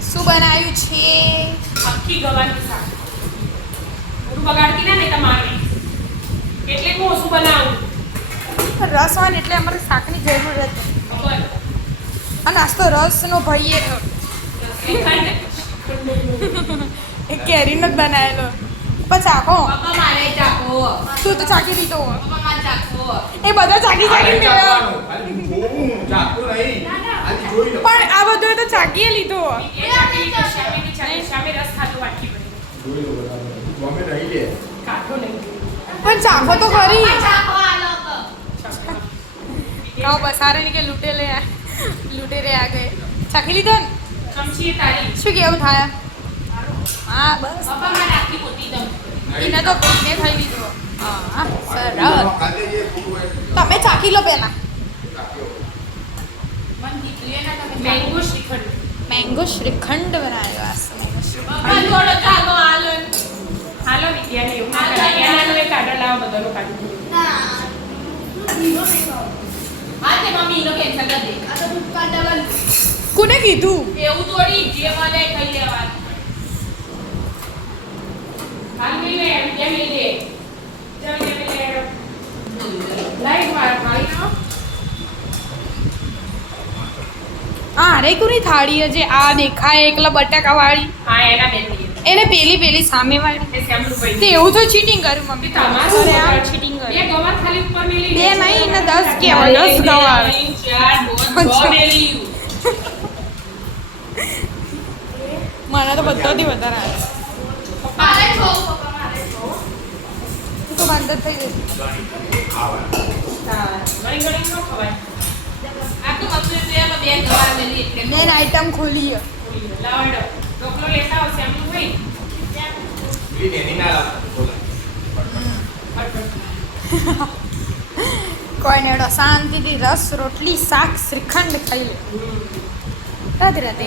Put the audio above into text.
શું બનાવ્યું છે? આખી ગવાની શાક. મોઢું બગાડતી ના નહીં તમારે. એટલે હું શું બનાવું? રસ હોય ને એટલે અમારે શાકની જરૂર હતી. ખબર. અને આજ તો રસનો ભાઈએ એ કેરીનો જ બનાવેલો. પણ ચાખો. પપ્પા મારે ચાખો. તું તો ચાખી દીધો. પપ્પા મારે ચાખો. એ બધા ચાખી ચાખી લેવા. પણ આ બધું તો ચાખીએ લીધો. એ ચાખી તો શામીની ચાખી. શામી રસ ખાધો વાટકી ભરી. કાઢો નહીં. પણ ચાખો તો ખરી. ચાખો આ લોકો. કહો બસારે ની કે લૂટે રે આ ગયે. ચાખી લીધો ને? ચમચી તારી. શું કેવું થાય? હા બસ. પપ્પા મારે આખી મોટી દમ. એને તો પીને થઈ લીધો. હા સરસ. તમે ચાખી લો પહેલા. મન દીકરીએ ના તમે મેંગો શ્રીખંડ. મેંગો શ્રીખંડ બનાવ્યો આ મેંગો પપ્પા થોડો ચાલો હાલો. હાલો વિદ્યાને એવું ના કરાય. એનાનો એક આડર લાવો બધાનો કાઢી દો. હા તે મમ્મી એનો કેન્સલ કરી દે. આ તો દૂધ કાઢવાનું. કોને કીધું? એવું થોડી જે મળે એ ખાઈ લેવાનું. હાલ મિલ લે વિદ્યા મિલ દે. ચાલ જે મિલ લે. લાઈટ વાર ખાઈ લો. હા અરે કોની થાળી છે આ દેખાય એકલા બટાકા વાળી? હા એના બેન ની. એને પેલી સામે વાળી. એ સેમનું ભાઈ. તે એવું તો ચીટિંગ કર્યું મમ્મી. તમારે અરે આ ચીટિંગ બે કર્યું. ગવાર ખાલી ઉપર મેલી. બે નહીં ને 10 કહેવાય 10 ગવાર. 4 5 મેલી. મને તો બધાથી વધારે આવે. મારે છો પપ્પા મારે છો. તું તો બંધ જ થઈ જશે. હા ઘણી ઘણી નો ખવાય. આ તો મતલબ બે ગવાર મેલી એટલે મેન આઈટમ ખોલી છે. લાવડો ડોકલો લેતા આવશે એમનું ભાઈ. કોઈ નેડો શાંતિથી રસ રોટલી શાક શ્રીખંડ ખાઈ લે. રાધે રાધે.